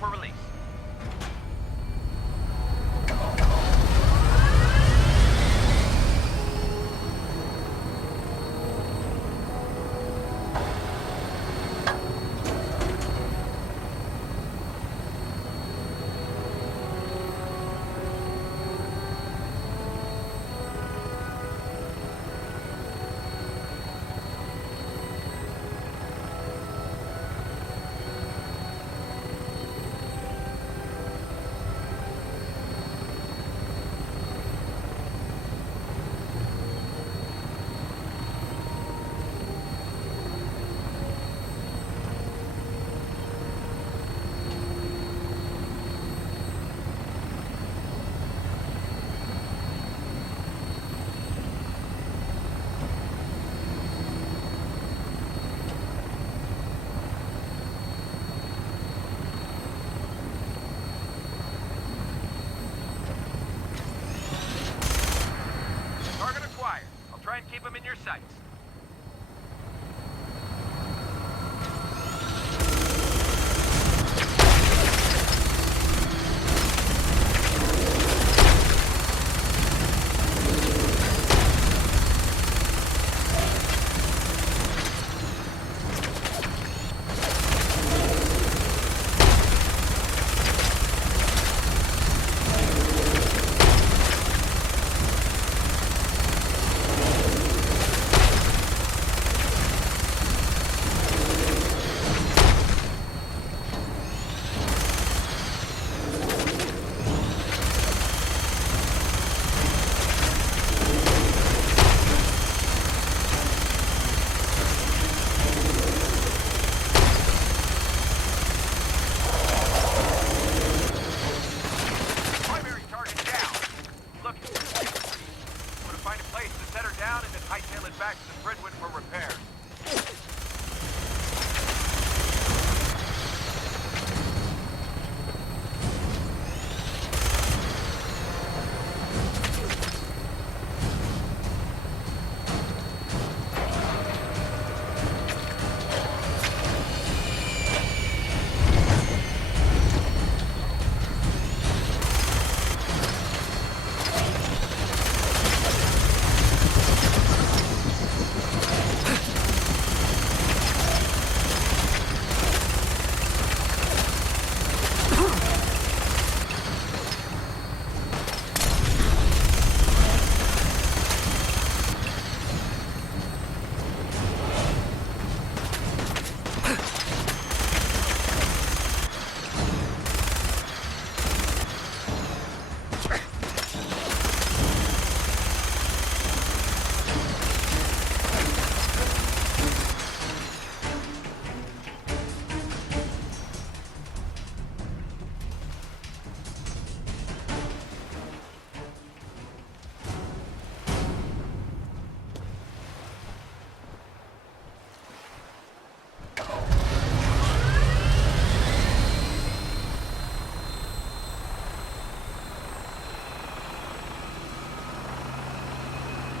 for release. Keep them in your sights.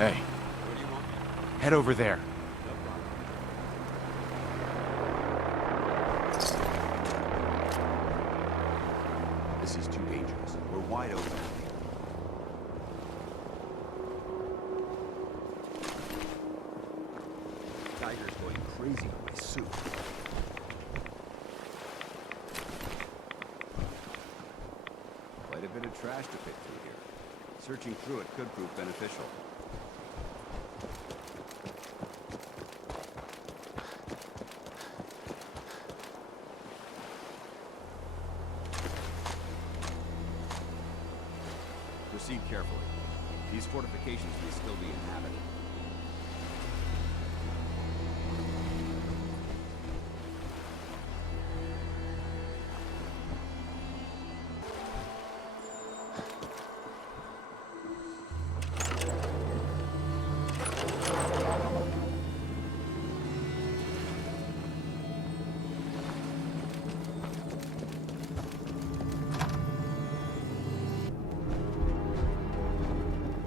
Hey, head over there. This is too dangerous. We're wide open. Tiger's going crazy on my suit. Quite a bit of trash to pick through here. Searching through it could prove beneficial. Proceed carefully. These fortifications may still be inhabited.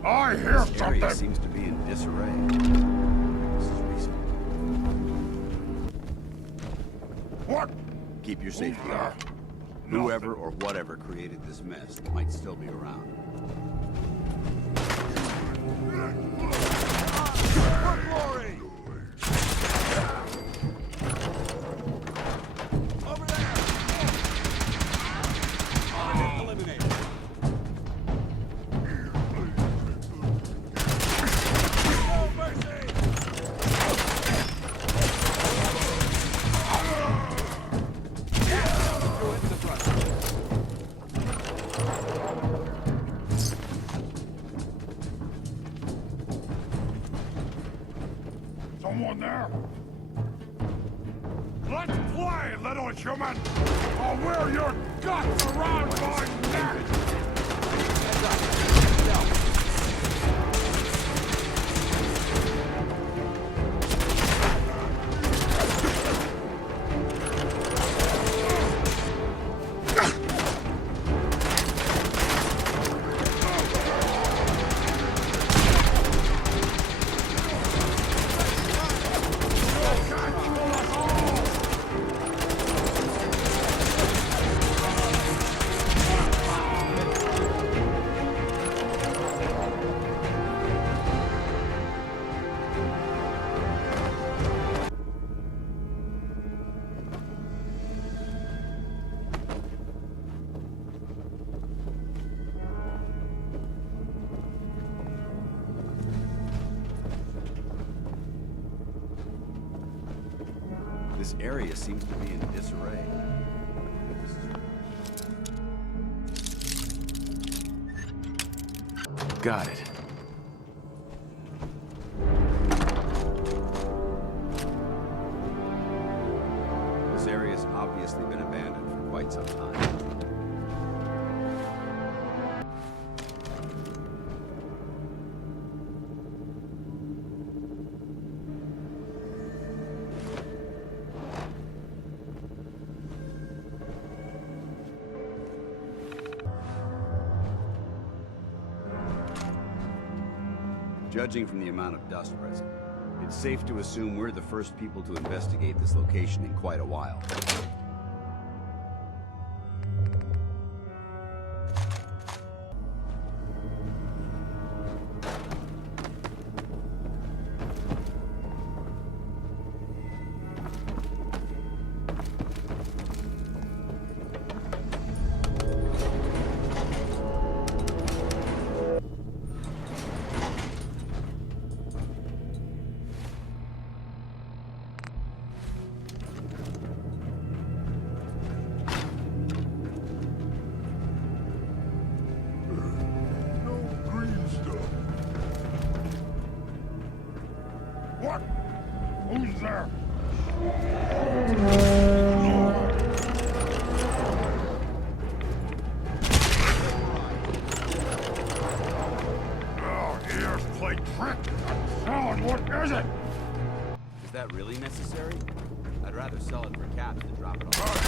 I hear This area something! seems to be in disarray. This is recent. What? Keep your safety on. Whoever or whatever created this mess might still be around. For glory! Over there! Eliminated. No mercy! Through into the front. Someone there? Let's play, little human! I'll wear your guts around my neck! Heads up. No. This area seems to be in disarray. Got it. This area's obviously been abandoned for quite some time. Judging from the amount of dust present, it's safe to assume we're the first people to investigate this location in quite a while. What? Who's there? Oh, ears play trick. Sound, what is it? Is that really necessary? I'd rather sell it for caps than drop it off.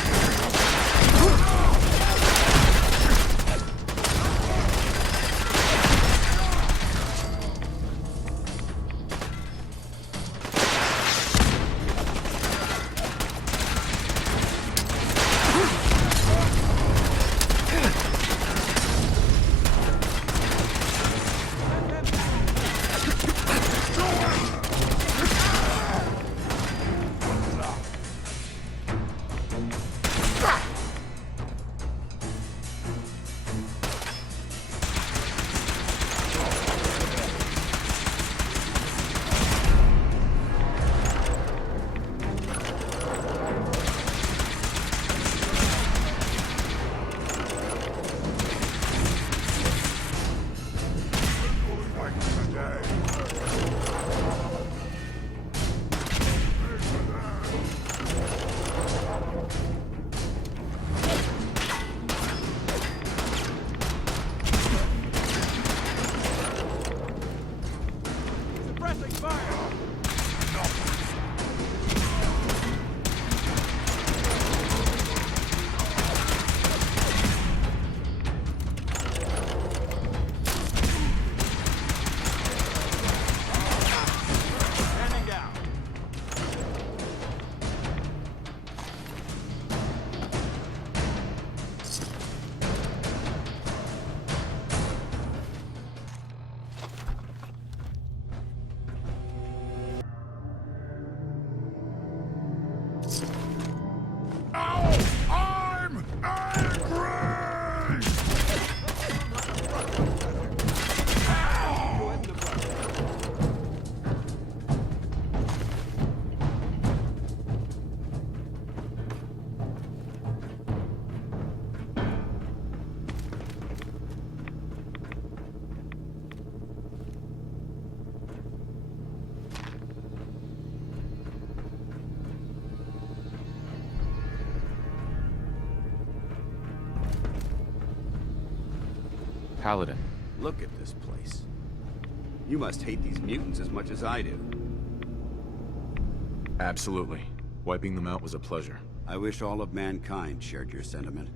Paladin. Look at this place. You must hate these mutants as much as I do. Absolutely. Wiping them out was a pleasure. I wish all of mankind shared your sentiment.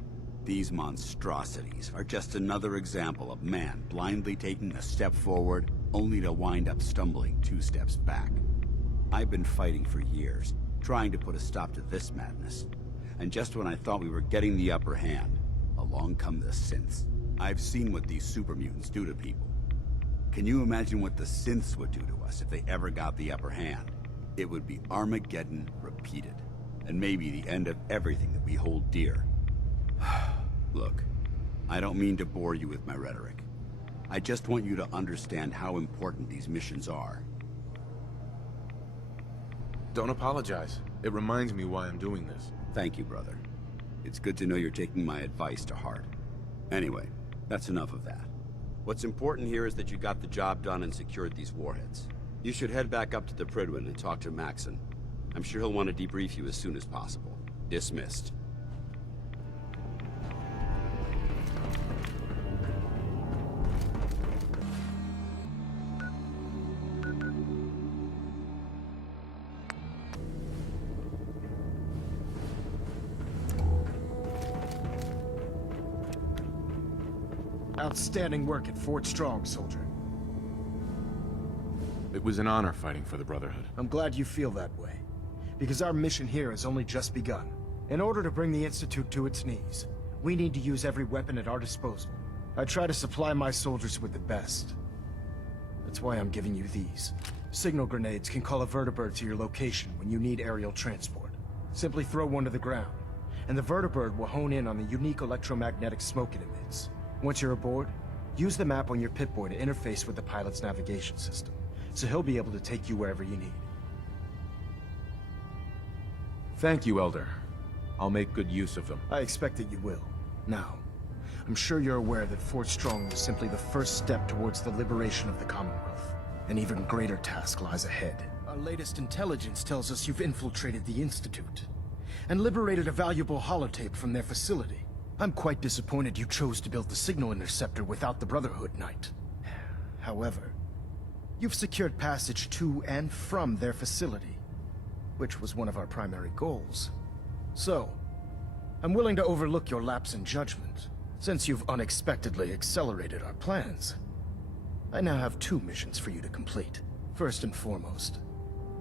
These monstrosities are just another example of man blindly taking a step forward, only to wind up stumbling 2 steps back. I've been fighting for years, trying to put a stop to this madness. And just when I thought we were getting the upper hand, along come the synths. I've seen what these super mutants do to people. Can you imagine what the synths would do to us if they ever got the upper hand? It would be Armageddon repeated, and maybe the end of everything that we hold dear. Look, I don't mean to bore you with my rhetoric. I just want you to understand how important these missions are. Don't apologize. It reminds me why I'm doing this. Thank you, brother. It's good to know you're taking my advice to heart. Anyway, that's enough of that. What's important here is that you got the job done and secured these warheads. You should head back up to the Prydwen and talk to Maxon. I'm sure he'll want to debrief you as soon as possible. Dismissed. Outstanding work at Fort Strong, soldier. It was an honor fighting for the Brotherhood. I'm glad you feel that way, because our mission here has only just begun. In order to bring the Institute to its knees, we need to use every weapon at our disposal. I try to supply my soldiers with the best. That's why I'm giving you these. Signal grenades can call a vertibird to your location when you need aerial transport. Simply throw one to the ground, and the vertibird will hone in on the unique electromagnetic smoke it emits. Once you're aboard, use the map on your Pip-Boy to interface with the pilot's navigation system, so he'll be able to take you wherever you need. Thank you, Elder. I'll make good use of them. I expect that you will. Now, I'm sure you're aware that Fort Strong was simply the first step towards the liberation of the Commonwealth. An even greater task lies ahead. Our latest intelligence tells us you've infiltrated the Institute, and liberated a valuable holotape from their facility. I'm quite disappointed you chose to build the signal interceptor without the Brotherhood, Knight. However, you've secured passage to and from their facility, which was one of our primary goals. So, I'm willing to overlook your lapse in judgment, since you've unexpectedly accelerated our plans. I now have 2 missions for you to complete. First and foremost,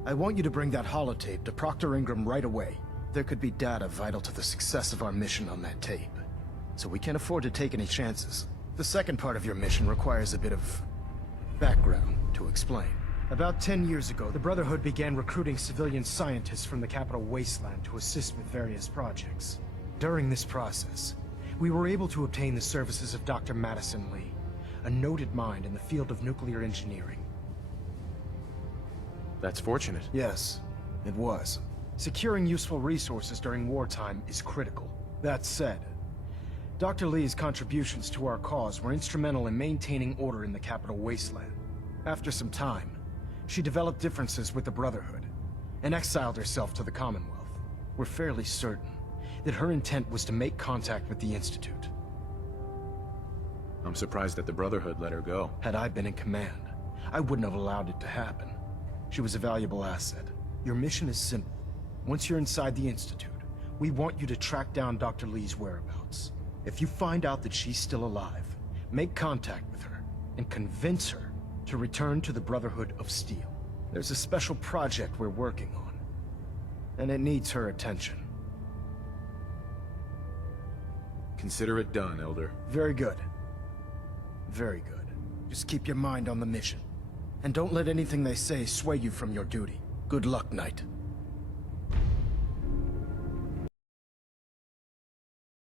I want you to bring that holotape to Proctor Ingram right away. There could be data vital to the success of our mission on that tape, so we can't afford to take any chances. The second part of your mission requires a bit of background to explain. About 10 years ago, the Brotherhood began recruiting civilian scientists from the capital wasteland to assist with various projects. During this process, we were able to obtain the services of Dr. Madison Lee, a noted mind in the field of nuclear engineering. That's fortunate. Yes, it was. Securing useful resources during wartime is critical. That said, Dr. Lee's contributions to our cause were instrumental in maintaining order in the capital wasteland. After some time, she developed differences with the Brotherhood, and exiled herself to the Commonwealth. We're fairly certain that her intent was to make contact with the Institute. I'm surprised that the Brotherhood let her go. Had I been in command, I wouldn't have allowed it to happen. She was a valuable asset. Your mission is simple. Once you're inside the Institute, we want you to track down Dr. Lee's whereabouts. If you find out that she's still alive, make contact with her, and convince her to return to the Brotherhood of Steel. There's a special project we're working on, and it needs her attention. Consider it done, Elder. Very good. Very good. Just keep your mind on the mission, and don't let anything they say sway you from your duty. Good luck, Knight.